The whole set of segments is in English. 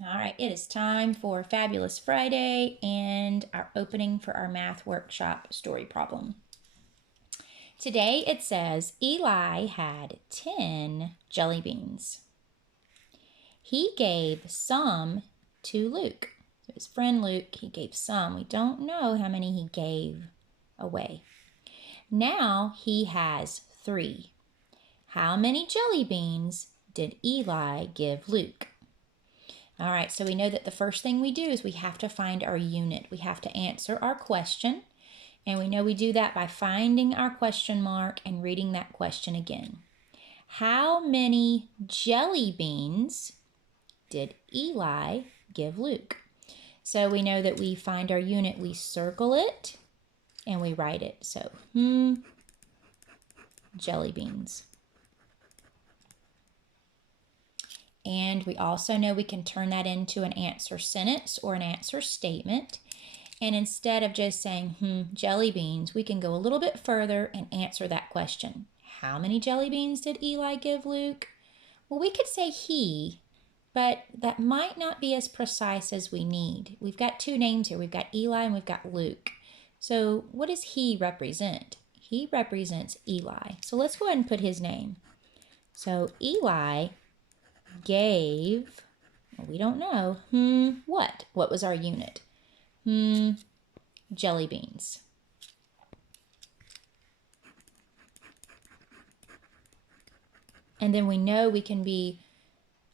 All right, it is time for Fabulous Friday and our opening for our math workshop story problem. Today it says Eli had 10 jelly beans. He gave some to Luke. So his friend Luke, he gave some. We don't know how many he gave away. Now he has 3. How many jelly beans did Eli give Luke? All right, so we know that the first thing we do is we have to find our unit. We have to answer our question, and we know we do that by finding our question mark and reading that question again. How many jelly beans did Eli give Luke? So we know that we find our unit, we circle it, and we write it. So, jelly beans. And we also know we can turn that into an answer sentence or an answer statement. And instead of just saying, jelly beans, we can go a little bit further and answer that question. How many jelly beans did Eli give Luke? Well, we could say he, but that might not be as precise as we need. We've got 2 names here. We've got Eli and we've got Luke. So what does he represent? He represents Eli. So let's go ahead and put his name. So Eli gave, well, we don't know, what? What was our unit? Jelly beans. And then we know we can be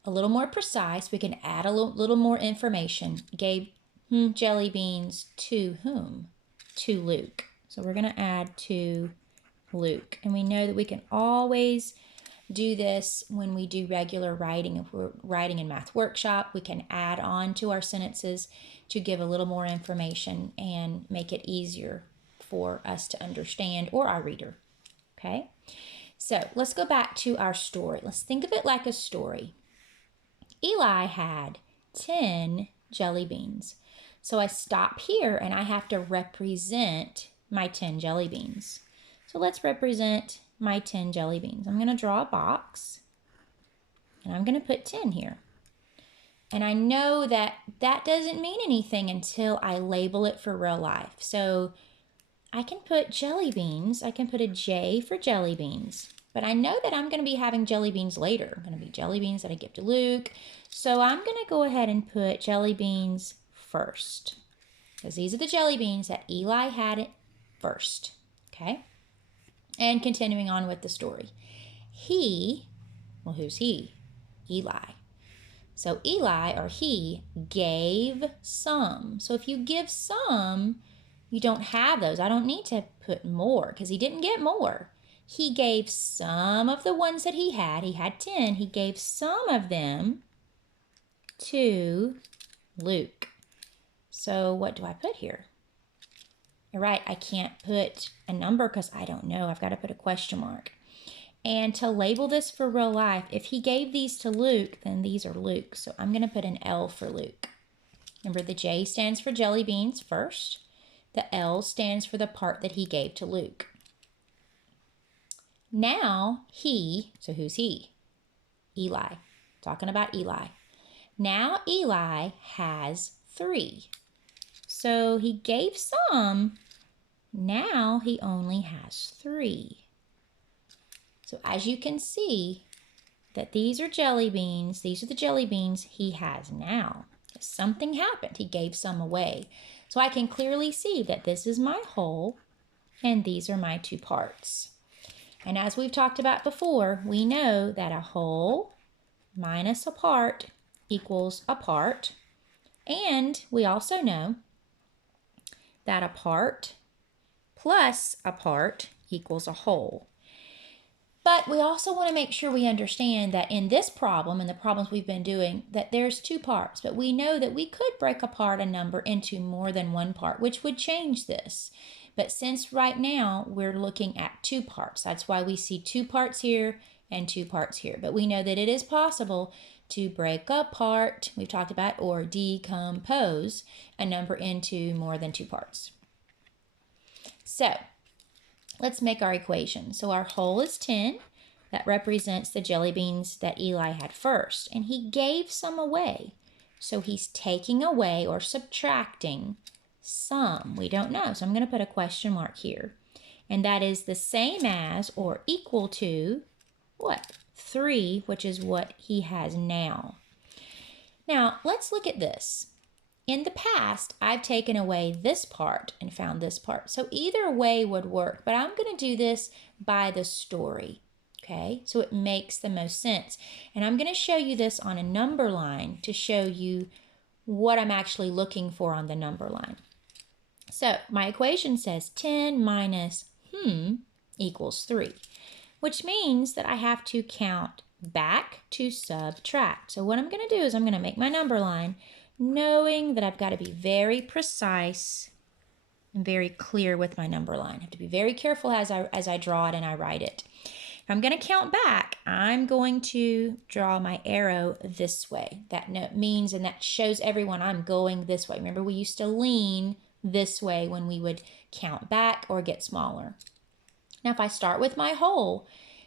a little more precise. We can add a little more information. Gave jelly beans to whom? To Luke. So we're going to add to Luke. And we know that we can always do this when we do regular writing. If we're writing in Math Workshop, we can add on to our sentences to give a little more information and make it easier for us to understand or our reader. Okay? So let's go back to our story. Let's think of it like a story. Eli had 10 jelly beans. So I stop here and I have to represent my 10 jelly beans. So let's represent my 10 jelly beans. I'm going to draw a box and I'm going to put 10 here. And I know that that doesn't mean anything until I label it for real life. So I can put jelly beans. I can put a J for jelly beans. But I know that I'm going to be having jelly beans later. I'm going to be jelly beans that I give to Luke. So I'm going to go ahead and put jelly beans first. Because these are the jelly beans that Eli had it first. Okay? And continuing on with the story. Well, who's he? Eli. So Eli, or he, gave some. So if you give some, you don't have those. I don't need to put more because he didn't get more. He gave some of the ones that he had. He had 10. He gave some of them to Luke. So what do I put here? You're right, I can't put a number because I don't know. I've got to put a question mark. And to label this for real life, if he gave these to Luke, then these are Luke. So I'm going to put an L for Luke. Remember, the J stands for jelly beans first. The L stands for the part that he gave to Luke. Now so who's he? Eli. Talking about Eli. Now Eli has 3. So he gave some. Now he only has 3. So as you can see that these are jelly beans. These are the jelly beans he has now. Something happened. He gave some away. So I can clearly see that this is my whole and these are my 2 parts. And as we've talked about before, we know that a whole minus a part equals a part. And we also know that a part plus a part equals a whole. But we also want to make sure we understand that in this problem and the problems we've been doing, that there's 2 parts. But we know that we could break apart a number into more than one part, which would change this. But since right now we're looking at 2 parts, that's why we see 2 parts here and 2 parts here. But we know that it is possible to break apart, we've talked about, or decompose a number into more than 2 parts. So let's make our equation. So our whole is 10. That represents the jelly beans that Eli had first. And he gave some away. So he's taking away or subtracting some. We don't know. So I'm going to put a question mark here. And that is the same as or equal to what? 3, which is what he has now. Now, let's look at this. In the past, I've taken away this part and found this part. So either way would work, but I'm going to do this by the story. Okay, so it makes the most sense. And I'm going to show you this on a number line to show you what I'm actually looking for on the number line. So my equation says 10 minus equals 3, which means that I have to count back to subtract. So what I'm going to do is I'm going to make my number line knowing that I've got to be very precise and very clear with my number line. I have to be very careful as I draw it and I write it. If I'm going to count back, I'm going to draw my arrow this way. That means, and that shows everyone I'm going this way. Remember, we used to lean this way when we would count back or get smaller. Now, if I start with my whole,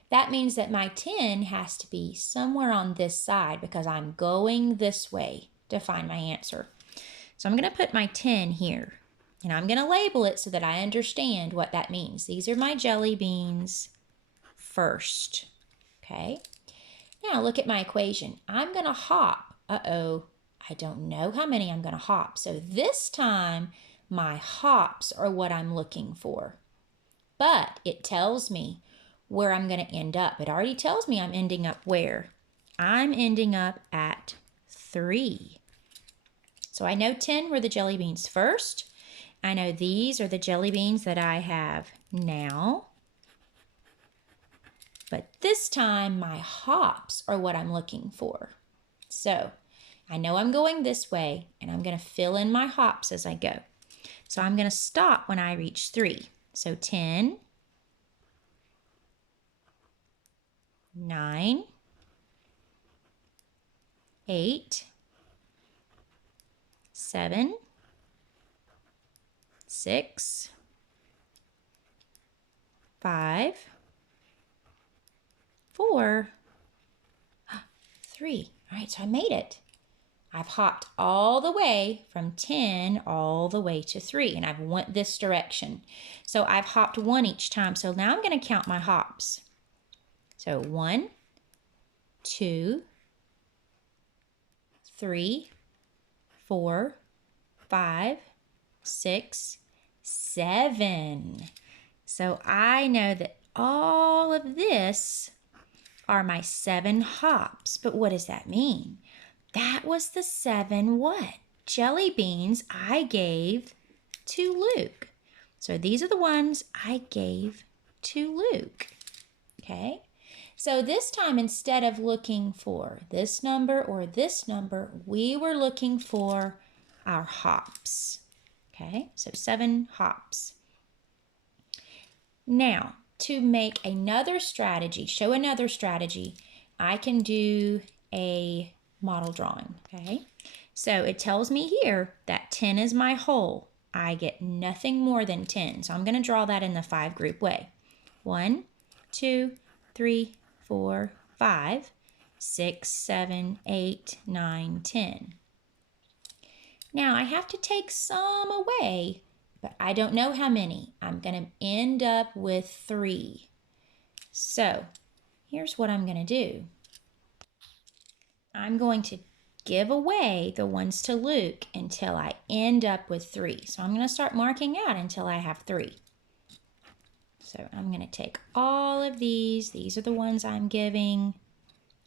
that means that my 10 has to be somewhere on this side because I'm going this way to find my answer. So I'm going to put my 10 here, and I'm going to label it so that I understand what that means. These are my jelly beans first. Okay. Now look at my equation. I'm going to hop. Uh-oh, I don't know how many I'm going to hop. So this time my hops are what I'm looking for. But it tells me where I'm going to end up. It already tells me I'm ending up where? I'm ending up at 3. So I know 10 were the jelly beans first. I know these are the jelly beans that I have now. But this time my hops are what I'm looking for. So I know I'm going this way and I'm going to fill in my hops as I go. So I'm going to stop when I reach 3. So 10, 9, 8, 7, 6, 5, 4, 3. All right, so I made it. I've hopped all the way from 10 all the way to 3, and I've went this direction. So I've hopped 1 each time. So now I'm going to count my hops. So 1, 2, 3, 4, 5, 6, 7. So I know that all of this are my 7 hops. But what does that mean? That was the 7 what? Jelly beans I gave to Luke. So these are the ones I gave to Luke. Okay? So this time, instead of looking for this number or this number, we were looking for our hops. Okay? So 7 hops. Now, to make another strategy, show another strategy, I can do a model drawing, okay? So it tells me here that 10 is my whole. I get nothing more than 10. So I'm going to draw that in the 5 group way. 1, 2, 3, 4, 5, 6, 7, 8, 9, 10. Now I have to take some away, but I don't know how many. I'm going to end up with 3. So here's what I'm going to do. I'm going to give away the ones to Luke until I end up with 3. So I'm going to start marking out until I have 3. So I'm going to take all of these. These are the ones I'm giving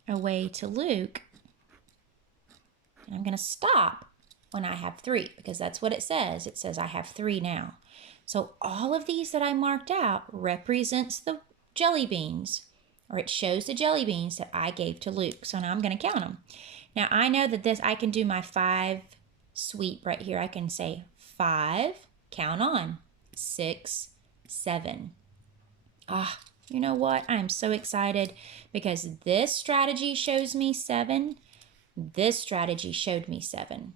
away to Luke. And I'm going to stop when I have 3 because that's what it says. It says I have 3 now. So all of these that I marked out represents the jelly beans, or it shows the jelly beans that I gave to Luke. So now I'm going to count them. Now I know that this, I can do my 5 sweep right here. I can say 5, count on, 6, 7. Ah, you know what? I'm so excited because this strategy shows me 7. This strategy showed me 7.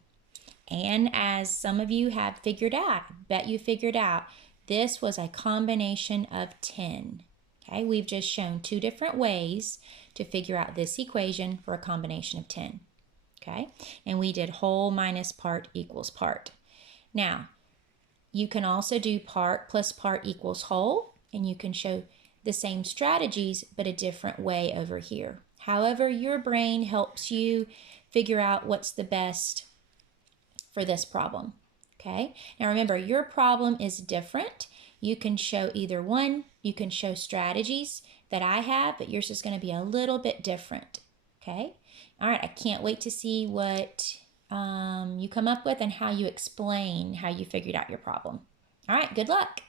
And as some of you have figured out, I bet you figured out, this was a combination of 10. Okay, we've just shown 2 different ways to figure out this equation for a combination of 10. Okay, and we did whole minus part equals part. Now, you can also do part plus part equals whole, and you can show the same strategies, but a different way over here. However, your brain helps you figure out what's the best for this problem. Okay, now remember, your problem is different. You can show either one. You can show strategies that I have, but yours is going to be a little bit different. Okay, all right, I can't wait to see what you come up with and how you explain how you figured out your problem. All right, good luck.